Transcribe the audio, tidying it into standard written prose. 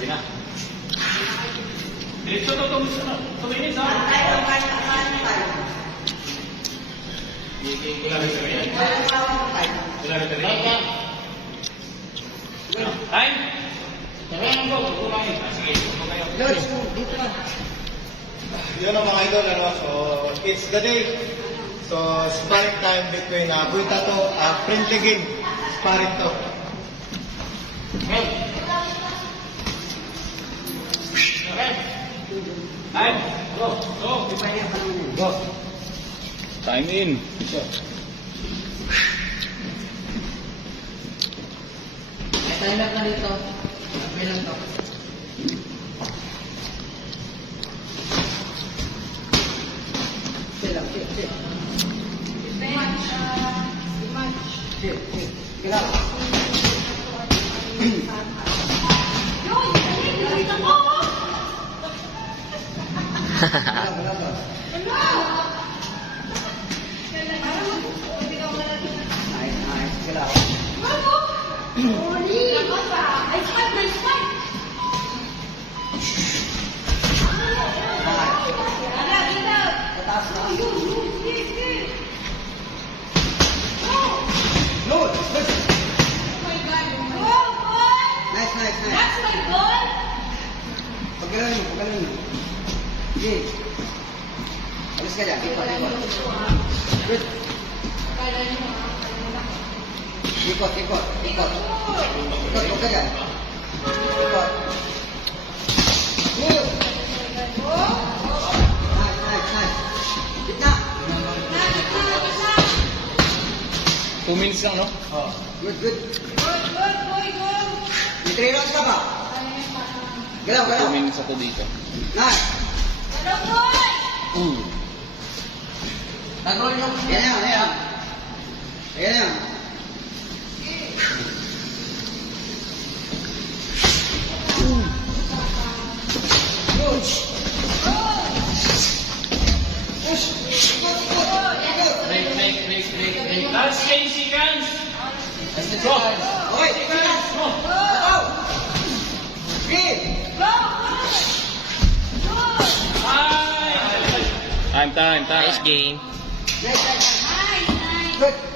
Ready na. Diretso to, 2 minutes ha. Time? Sige, Dito lang. Yun ang mga idol, ano? So, it's the day. So, sparring time between Boy Tato, friendly game. Sparring to. time. Go. Go. Time in. May timer na dito. Bilang to. Chill lang, chill. Chill. Galaw. Galaw. Nice. Galaw. Taas na. Load. Nice. Paggalan mo. Sige. Alis ka dyan. Good. Ikot. Huwag ka dyan. Ikot. Good. Nice. Gitna. 2 minutes lang, no? Oh. Good. May 3 rounds ka ba? Galaw. 2 minutes ako dito. Nice. Tagol yung... Ayan. Break. Last 10 seconds. Go. Okay, Go. go. Green. Time. Nice game. Nice. Good.